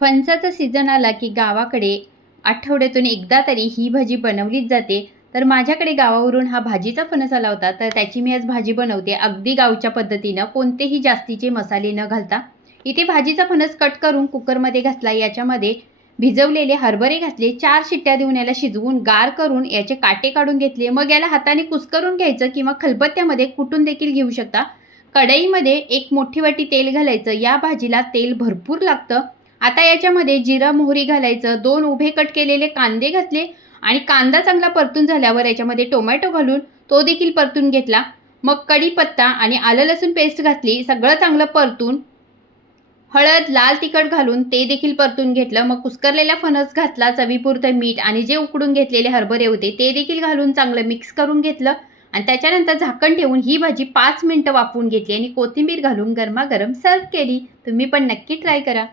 फणसाचा season आला की गावाकडे आठवड्यातून एकदा तरी ही भाजी बनवलीच जाते. तर माझ्याकडे गावावरून हा भाजीचा फणस आला होता, तर त्याची मी आज भाजी बनवते अगदी गावच्या पद्धतीनं, कोणतेही जास्तीचे मसाले न घालता. इथे भाजीचा फणस कट करून कुकरमध्ये घातला. याच्यामध्ये भिजवलेले हरभरे घातले, 4 शिट्ट्या देऊन याला शिजवून गार करून याचे काटे काढून घेतले. मग याला हाताने कुस्करून घ्यायचं किंवा खलबत्त्यामध्ये कुटून देखील घेऊ शकता. कढईमध्ये एक मोठी वाटी तेल घालायचं. या भाजीला तेल भरपूर लागतं. आता याच्यामध्ये जिरं मोहरी घालायचं. 2 उभे कट केलेले कांदे घातले आणि कांदा चांगला परतून झाल्यावर याच्यामध्ये टोमॅटो घालून तो देखील परतून घेतला. मग कढीपत्ता आणि आलं लसूण पेस्ट घातली. सगळं चांगलं परतून हळद, लाल तिखट घालून ते देखील परतून घेतलं. मग कुस्करलेला फणस घातला, चवीपुरतं मीठ आणि जे उकडून घेतलेले हरभरे होते ते देखील घालून चांगलं मिक्स करून घेतलं आणि त्याच्यानंतर झाकण ठेवून ही भाजी 5 मिनिटं वाफवून घेतली आणि कोथिंबीर घालून गरमागरम सर्व्ह केली. तुम्ही पण नक्की ट्राय करा.